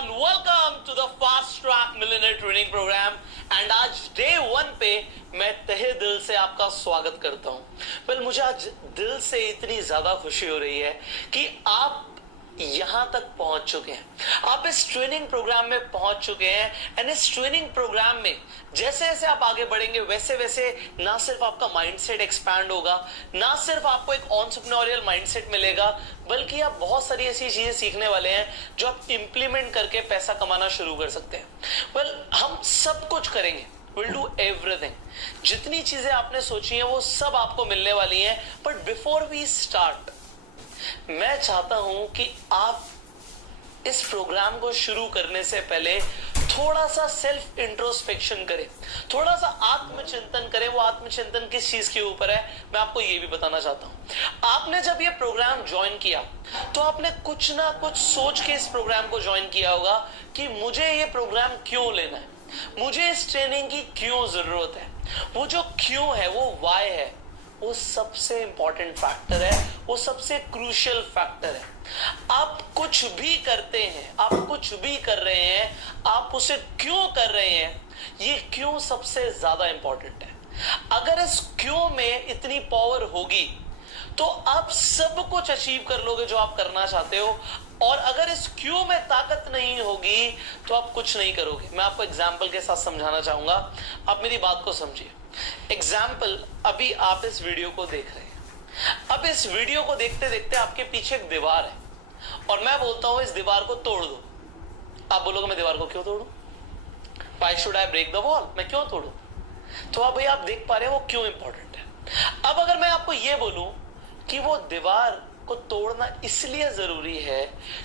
everyone, welcome to the Fast Track Millionaire Training Program and आज day 1 पे मैं तहे दिल से आपका स्वागत करता हूं। मुझे आज दिल से इतनी ज्यादा खुशी हो रही है कि आप यहां तक पहुंच चुके हैं, आप इस ट्रेनिंग प्रोग्राम में पहुंच चुके हैं। एंड इस ट्रेनिंग प्रोग्राम में जैसे जैसे आप आगे बढ़ेंगे वैसे वैसे ना सिर्फ आपका माइंडसेट एक्सपैंड होगा, ना सिर्फ आपको एक एंटरप्रेन्योरियल माइंडसेट मिलेगा, बल्कि आप बहुत सारी ऐसी चीजें सीखने वाले हैं जो आप इंप्लीमेंट करके पैसा कमाना शुरू कर सकते हैं। हम सब कुछ करेंगे, विल डू एवरीथिंग। जितनी चीजें आपने सोची हैं वो सब आपको मिलने वाली हैं। बट बिफोर वी स्टार्ट, मैं चाहता हूं कि आप इस प्रोग्राम को शुरू करने से पहले थोड़ा सा सेल्फ इंट्रोस्पेक्शन करें, थोड़ा सा आत्मचिंतन करें। वो आत्मचिंतन किस चीज के ऊपर है, मैं आपको ये भी बताना चाहता हूं। आपने जब ये प्रोग्राम ज्वाइन किया तो आपने कुछ ना कुछ सोच के इस प्रोग्राम को ज्वाइन किया होगा कि मुझे ये प्रोग्राम क्यों लेना है, मुझे इस ट्रेनिंग की क्यों जरूरत है। वो जो क्यों है, वो वाई है, वो सबसे इंपॉर्टेंट फैक्टर है, वो सबसे क्रूशियल फैक्टर है। आप कुछ भी करते हैं, आप कुछ भी कर रहे हैं, आप उसे क्यों कर रहे हैं, ये क्यों सबसे ज्यादा इंपॉर्टेंट है। अगर इस क्यों में इतनी पावर होगी तो आप सब कुछ अचीव कर लोगे जो आप करना चाहते हो। और अगर इस क्यों में ताकत नहीं होगी तो आप कुछ नहीं करोगे। मैं आपको एग्जाम्पल के साथ समझाना चाहूंगा, आप मेरी बात को समझिए। एग्जाम्पल, अभी आप इस वीडियो को देख रहे हैं। अब इस वीडियो को देखते देखते आपके पीछे एक दीवार है और मैं बोलता हूं इस दीवार को तोड़ दो। आप बोलोगे मैं दीवार को क्यों तोड़ू, why should I break the wall, मैं क्यों तोड़ू। तो अब भाई आप देख पा रहे हैं वो क्यों इंपॉर्टेंट है। अब अगर मैं आपको यह बोलूं कि वो दीवार को तोड़ना इसलिए जरूरी है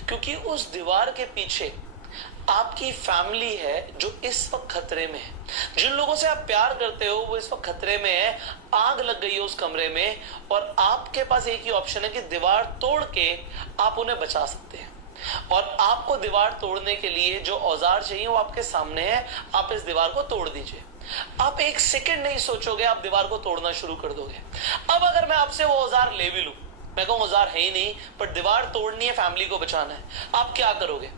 क्योंकि उस दीवार के पीछे आपकी फैमिली है जो इस वक्त खतरे में है, जिन लोगों से आप प्यार करते हो वो इस वक्त खतरे में है, आग लग गई है उस कमरे में और आपके पास एक ही ऑप्शन है कि दीवार तोड़ के आप उन्हें बचा सकते हैं। और आपको दीवार तोड़ने के लिए जो औजार चाहिए वो आपके सामने है, आप इस दीवार को तोड़ दीजिए। आप एक सेकंड नहीं सोचोगे, आप दीवार को तोड़ना शुरू कर दोगे। अब अगर मैं आपसे वो औजार ले भी लूं, मैं कहूं औजार है ही नहीं पर दीवार तोड़नी है, फैमिली को बचाना है, आप क्या करोगे।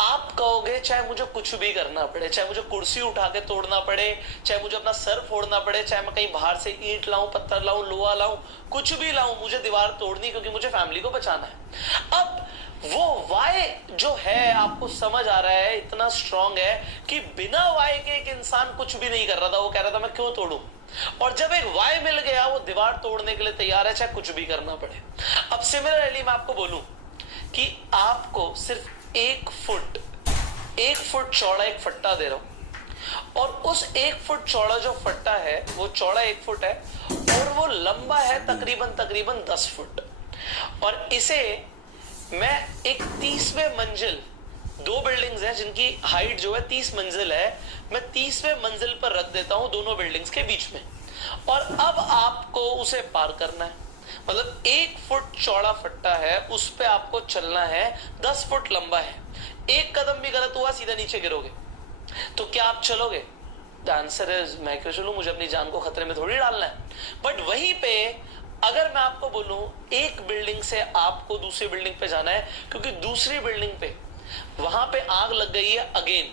आप कहोगे चाहे मुझे कुछ भी करना पड़े, चाहे मुझे कुर्सी उठा के तोड़ना पड़े, चाहे मुझे अपना सर फोड़ना पड़े, चाहे मैं कहीं बाहर से ईंट लाऊं, पत्थर लाऊं, लोहा लाऊं, कुछ भी लाऊं, मुझे दीवार तोड़नी क्योंकि मुझे फैमिली को बचाना है। अब वो वाई जो है आपको समझ आ रहा है, इतना स्ट्रांग है कि बिना वाई के एक इंसान कुछ भी नहीं कर रहा था, वो कह रहा था मैं क्यों तोड़ूं। और जब एक वाई मिल गया वो दीवार तोड़ने के लिए तैयार है, चाहे कुछ भी करना पड़े। अब सिमिलरली मैं आपको बोलूं कि आपको सिर्फ एक फुट चौड़ा एक फट्टा दे रहा हूं और उस 1 फुट चौड़ा जो फट्टा है वो चौड़ा 1 फुट है और वो लंबा है तकरीबन 10 फुट। और इसे मैं एक 30वें मंजिल, 2 बिल्डिंग्स हैं जिनकी हाइट जो है 30 मंजिल है, मैं 30वें मंजिल पर रख देता हूं दोनों बिल्डिंग्स के बीच में। और अब आपको उसे पार करना है, मतलब 1 फुट चौड़ा फट्टा है, उस पे आपको चलना है, 10 फुट लंबा है। एक कदम भी गलत हुआ सीधा नीचे गिरोगे। तो क्या आप चलोगे? द आंसर इज मैं क्यों चलूं, मुझे अपनी जान को खतरे में थोड़ी डालना है। बट वहीं पे अगर मैं आपको बोलूं एक बिल्डिंग से आपको दूसरी बिल्डिंग पे जाना है क्योंकि दूसरी बिल्डिंग पे वहां पे आग लग गई है, अगेन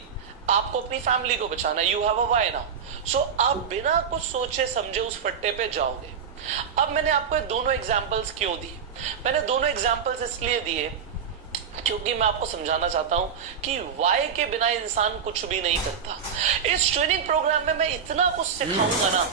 आपको अपनी फैमिली को बचाना है, you have a why now. So आप बिना कुछ सोचे समझे उस फट्टे पे जाओगे। अब मैंने आपको दोनों एग्जांपल्स क्यों दिए, मैंने दोनों एग्जांपल्स इसलिए दिए क्योंकि मैं आपको समझाना चाहता हूं कि वाई के बिना इंसान कुछ भी नहीं करता। इस ट्रेनिंग प्रोग्राम में मैं इतना कुछ सिखाऊंगा ना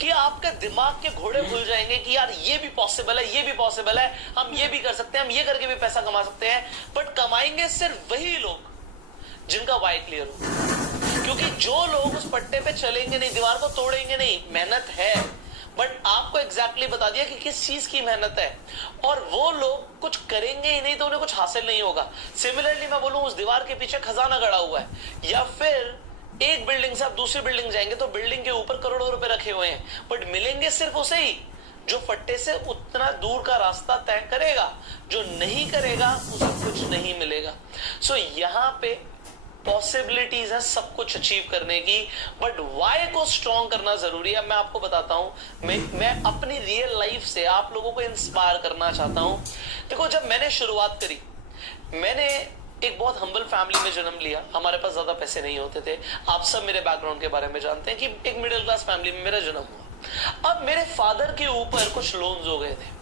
कि आपके दिमाग के घोड़े भूल जाएंगे कि यार ये भी पॉसिबल है, ये भी पॉसिबल है, हम ये भी कर सकते हैं, हम ये करके भी पैसा कमा सकते हैं। बट कमाएंगे सिर्फ वही लोग जिनका वाई क्लियर हो, क्योंकि जो लोग उस पट्टे पे चलेंगे नहीं, दीवार को तोड़ेंगे नहीं, मेहनत है बट आपको एग्जैक्टली बता दिया कि किस चीज की मेहनत है, और वो लोग कुछ करेंगे ही नहीं तो उन्हें कुछ हासिल नहीं होगा। सिमिलरली मैं बोलूं उस दीवार के पीछे खजाना गड़ा हुआ है, या फिर एक बिल्डिंग से आप दूसरी बिल्डिंग जाएंगे तो बिल्डिंग के ऊपर करोड़ों रुपए रखे हुए हैं, बट मिलेंगे सिर्फ उसे ही जो फट्टे से उतना दूर का रास्ता तय करेगा, जो नहीं करेगा उसे कुछ नहीं मिलेगा। सो यहाँ पे पॉसिबिलिटीज है सब कुछ अचीव करने की, बट वाई को स्ट्रॉन्ग करना जरूरी है। मैं आपको बताता हूं, मैं अपनी रियल लाइफ से आप लोगों को इंस्पायर करना चाहता हूं। देखो जब मैंने शुरुआत करी, मैंने एक बहुत हम्बल फैमिली में जन्म लिया। हमारे पास ज्यादा पैसे नहीं होते थे। आप सब मेरे बैकग्राउंड के बारे में जानते हैं कि एक मिडिल क्लास फैमिली में मेरा जन्म हुआ। अब मेरे फादर के ऊपर कुछ लोन्स हो गए थे।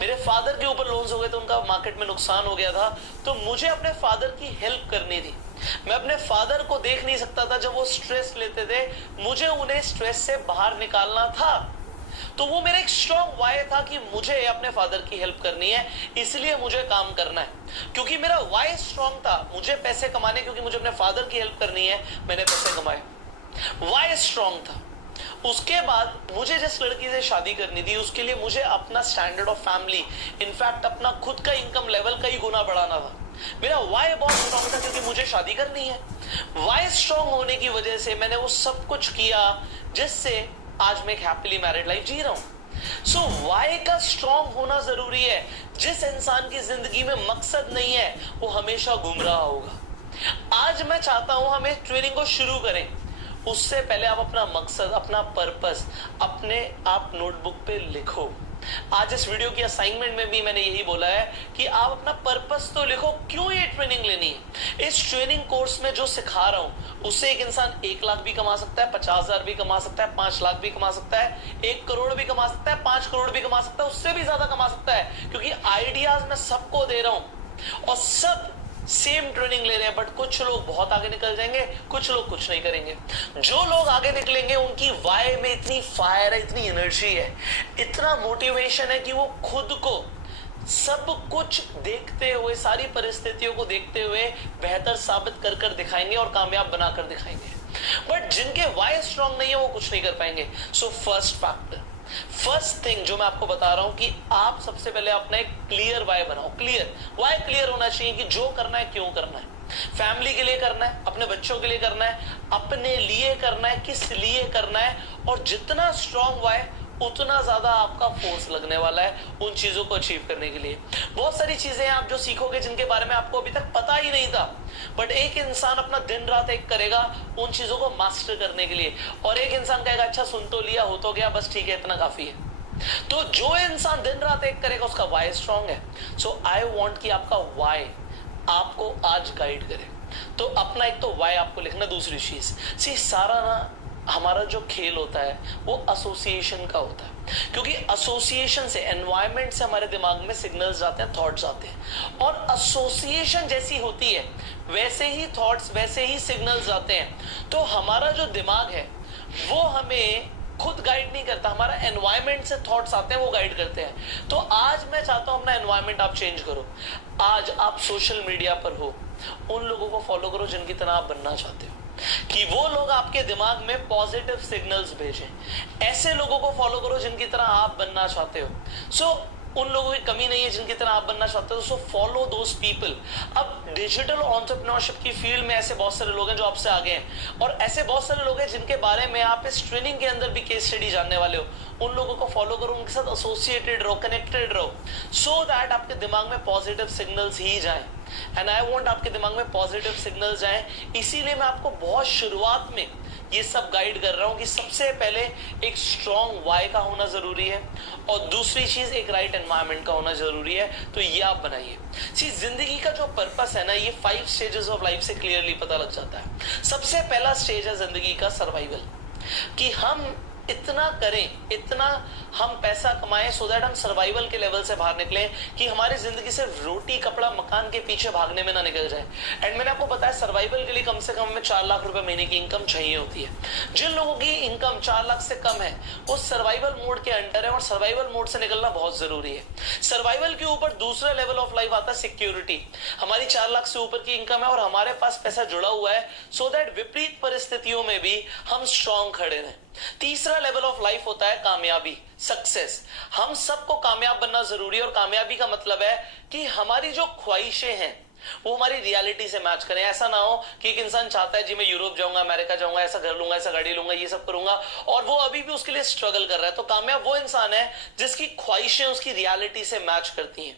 मेरे फादर के ऊपर लोन्स हो गए थे, उनका मार्केट में नुकसान हो गया था। तो मुझे अपने फादर की हेल्प करनी थी। मैं अपने फादर को देख नहीं सकता था जब वो स्ट्रेस लेते थे, मुझे उन्हें स्ट्रेस से बाहर निकालना था। तो वो मेरा एक स्ट्रॉन्ग वाई था कि मुझे अपने फादर की हेल्प करनी है, इसलिए मुझे काम करना है। क्योंकि मेरा वाई स्ट्रॉन्ग था, मुझे पैसे कमाने, क्योंकि मुझे अपने फादर की हेल्प करनी है, मैंने पैसे कमाए। वाई स्ट्रॉन्ग था। उसके बाद मुझे जिस लड़की से शादी करनी थी, उसके लिए मुझे अपना स्टैंडर्ड ऑफ फैमिली, इनफैक्ट अपना खुद का इनकम लेवल कई गुना बढ़ाना था। मेरा वाई बहुत स्ट्रॉन्ग था क्योंकि मुझे शादी करनी है। वाई स्ट्रॉन्ग होने की वजह से मैंने वो सब कुछ किया जिससे आज मैं एक हैप्पीली मैरिड लाइफ जी रहा हूं। सो वाई का स्ट्रॉन्ग होना जरूरी है। जिस इंसान की जिंदगी में मकसद नहीं है, वो हमेशा गुमराह होगा। आज मैं चाहता हूं हम इस ट्रेनिंग को शुरू करें। उससे पहले आप अपना मकसद, अपना पर्पस अपने आप नोटबुक पे लिखो। आज इस वीडियो की असाइनमेंट में भी मैंने यही बोला है कि आप अपना पर्पस तो लिखो, क्यों ये ट्रेनिंग लेनी है। इस ट्रेनिंग कोर्स में जो सिखा रहा हूं, उससे एक इंसान 1 लाख भी कमा सकता है, 50,000 भी कमा सकता है, 5 लाख भी कमा सकता है, 1 करोड़ भी कमा सकता है, 5 करोड़ भी कमा सकता है, उससे भी ज्यादा कमा सकता है। क्योंकि आइडियाज मैं सबको दे रहा हूं और सब सेम ट्रेनिंग ले रहे हैं। बट कुछ लोग बहुत आगे निकल जाएंगे, कुछ लोग कुछ नहीं करेंगे। जो लोग आगे निकलेंगे उनकी वाई में इतनी फायर है, इतनी एनर्जी है, इतना मोटिवेशन है कि वो खुद को सब कुछ देखते हुए, सारी परिस्थितियों को देखते हुए बेहतर साबित कर कर दिखाएंगे और कामयाब बनाकर दिखाएंगे। बट जिनके वाई स्ट्रॉन्ग नहीं है, वो कुछ नहीं कर पाएंगे। सो फर्स्ट थिंग जो मैं आपको बता रहा हूं कि आप सबसे पहले अपना एक क्लियर वाई बनाओ। वाई क्लियर होना चाहिए कि जो करना है क्यों करना है। फैमिली के लिए करना है, अपने बच्चों के लिए करना है, अपने लिए करना है, किस लिए करना है। और जितना स्ट्रॉन्ग वाई, उतना ज्यादा आपका फोर्स लगने वाला है उन चीजों को अचीव करने के लिए। बहुत सारी चीजें हैं आप जो सीखोगे जिनके बारे में आपको अभी तक पता ही नहीं था। बट एक इंसान अपना दिन रात एक करेगा उन चीजों को मास्टर करने के लिए, और एक इंसान कहेगा अच्छा सुन तो लिया, हो तो गया, बस ठीक है, इतना काफी है। तो जो इंसान दिन रात एक करेगा उसका वाई स्ट्रॉन्ग है। सो आई वॉन्ट कि आपका वाई आपको आज गाइड करे। तो अपना एक तो वाई आपको लिखना। दूसरी चीज, सारा ना हमारा जो खेल होता है वो एसोसिएशन का होता है। क्योंकि एसोसिएशन से, एनवायरनमेंट से हमारे दिमाग में सिग्नल्स जाते हैं, थॉट्स आते हैं, और एसोसिएशन जैसी होती है वैसे ही थॉट्स, वैसे ही सिग्नल्स आते हैं। तो हमारा जो दिमाग है वो हमें खुद गाइड नहीं करता, हमारा एनवायरनमेंट से थॉट्स आते हैं, वो गाइड करते हैं। तो आज मैं चाहता हूं अपना एनवायरनमेंट आप चेंज करो। आज आप सोशल मीडिया पर हो, उन लोगों को फॉलो करो जिनकी तरह आप बनना चाहते हो, कि वो लोग आपके दिमाग में पॉजिटिव सिग्नल्स भेजें। ऐसे लोगों को फॉलो करो जिनकी तरह आप बनना चाहते हो। सो उन लोगों की कमी नहीं है जिनकी तरह आप बनना चाहते हो, सो फॉलो दोस पीपल। अब डिजिटल एंटरप्रेन्योरशिप की फील्ड में ऐसे बहुत सारे लोग हैं जो आपसे आगे हैं, और ऐसे बहुत सारे लोग हैं जिनके बारे में आप इस ट्रेनिंग के अंदर भी केस स्टडी जानने वाले हो। उन लोगों को फॉलो करो, उनके साथ एसोसिएटेड रहो, कनेक्टेड रहो, सो दैट आपके दिमाग में पॉजिटिव सिग्नल्स ही जाएं। एंड आई वांट आपके दिमाग में पॉजिटिव सिग्नल्स जाएं। इसीलिए मैं आपको बहुत शुरुआत में ये सब गाइड कर रहा हूं कि सबसे पहले एक स्ट्रॉन्ग वाई का होना जरूरी है, और दूसरी चीज एक राइट एनवायरनमेंट का होना जरूरी है। तो ये आप बनाइए। सी, जिंदगी का जो पर्पस है ना, ये 5 स्टेजेस ऑफ लाइफ से क्लियरली पता लग जाता है। सबसे पहला स्टेज है जिंदगी का सर्वाइवल, कि हम इतना करें, इतना हम पैसा कमाएं सो दैट हम सर्वाइवल के लेवल से बाहर निकले, कि हमारी जिंदगी सिर्फ रोटी कपड़ा मकान के पीछे भागने में ना निकल जाए। एंड मैंने आपको बताया सर्वाइवल के लिए कम से कम हमें 4 लाख रुपए महीने की इनकम चाहिए होती है। जिन लोगों की इनकम 4 लाख से कम है वो सर्वाइवल मोड के अंडर है, और सर्वाइवल मोड से निकलना बहुत जरूरी है। सर्वाइवल के ऊपर दूसरा लेवल ऑफ लाइफ आता है सिक्योरिटी। हमारी 4 लाख से ऊपर की इनकम है और हमारे पास पैसा जुड़ा हुआ है, सो दैट विपरीत परिस्थितियों में भी हम स्ट्रॉन्ग खड़े रहें। तीसरा लेवल ऑफ लाइफ होता है कामयाबी, सक्सेस। हम सबको कामयाब बनना जरूरी है, और कामयाबी का मतलब है कि हमारी जो ख्वाहिशें हैं वो हमारी रियलिटी से मैच करें। ऐसा ना हो कि एक इंसान चाहता है जी मैं यूरोप जाऊंगा, अमेरिका जाऊंगा, ऐसा घर लूंगा, ऐसा गाड़ी लूंगा, ये सब करूंगा, और वो अभी भी उसके लिए स्ट्रगल कर रहा है। तो कामयाब वो इंसान है जिसकी ख्वाहिशें उसकी रियलिटी से मैच करती हैं।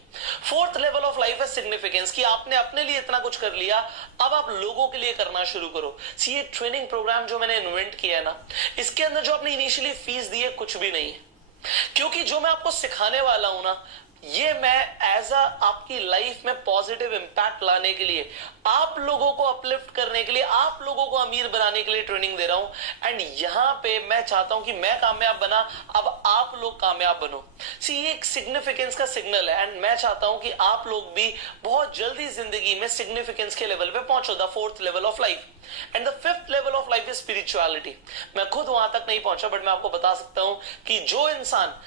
फोर्थ लेवल ऑफ लाइफ है सिग्निफिकेंस, कि आपने अपने लिए इतना कुछ कर लिया, अब आप लोगों के लिए करना शुरू करो। सी, ये ट्रेनिंग प्रोग्राम जो मैंने इन्वेंट किया है ना, इसके अंदर जो आपने इनिशियली फीस दी है कुछ भी नहीं है, क्योंकि जो मैं आपको सिखाने वाला हूं ना ये मैं एज अ आपकी लाइफ में पॉजिटिव इंपैक्ट लाने के लिए, आप लोगों को अपलिफ्ट करने के लिए, आप लोगों को अमीर बनाने के लिए ट्रेनिंग दे रहा हूं। एंड यहां पे मैं चाहता हूं कि मैं कामयाब बना, अब आप लोग कामयाब बनो। सी ये एक सिग्निफिकेंस का सिग्नल है एंड मैं चाहता हूं कि आप लोग भी बहुत जल्दी जिंदगी में सिग्निफिकेंस के लेवल पे पहुंचो, the fourth level of life. And the fifth level of life is spirituality. मैं खुद वहां तक नहीं पहुंचा, बट मैं आपको बता सकता हूं कि जो इंसान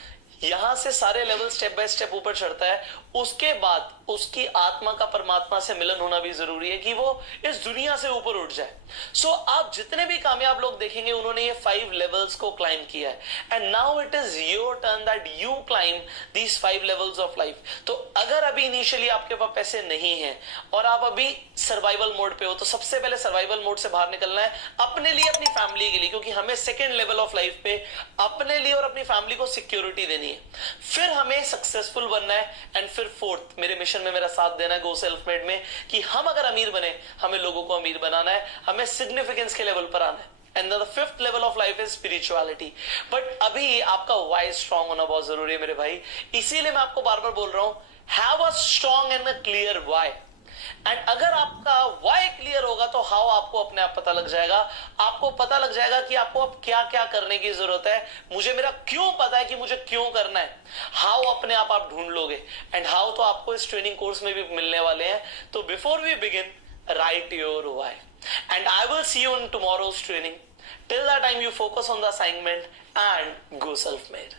यहां से सारे लेवल स्टेप बाय स्टेप ऊपर चढ़ता है, उसके बाद उसकी आत्मा का परमात्मा से मिलन होना भी जरूरी है कि वो इस दुनिया से ऊपर उठ जाए। सो आप जितने भी कामयाब लोग देखेंगे उन्होंने ये 5 लेवल्स को क्लाइम किया है and now it is your turn that you climb these 5 levels of life. तो अगर अभी इनिशियली आपके पास पैसे नहीं है और आप अभी सर्वाइवल मोड पे हो, तो सबसे पहले सर्वाइवल मोड से बाहर निकलना है अपने लिए, अपनी फैमिली के लिए, क्योंकि हमें सेकेंड लेवल ऑफ लाइफ पे अपने लिए और अपनी फैमिली को सिक्योरिटी देनी है। फिर हमें सक्सेसफुल बनना है एंड फिर फोर्थ मेरे मिशन में मेरा साथ देना है गो सेल्फ मेड में, कि हम अगर अमीर बने, हमें लोगों को अमीर बनाना है, हमें सिग्निफिकेंस के लेवल पर आना है। And the fifth level of life is spirituality. But अभी आपका वाई स्ट्रांग होना बहुत जरूरी है मेरे भाई, इसीलिए मैं आपको बार बार बोल रहा हूं, have a strong and a clear why. And अगर आपका वाई क्लियर होगा तो हाउ आपको अपने आप पता लग जाएगा। आपको पता लग जाएगा कि आपको अब क्या क्या करने की जरूरत है, मुझे मेरा क्यों पता है कि मुझे क्यों करना है। हाउ अपने आप ढूंढ लोगे एंड हाउ तो आपको इस ट्रेनिंग कोर्स में भी मिलने वाले हैं। तो before we begin, write your why and I will see you in tomorrow's training. Till that time you focus on the assignment and go self made.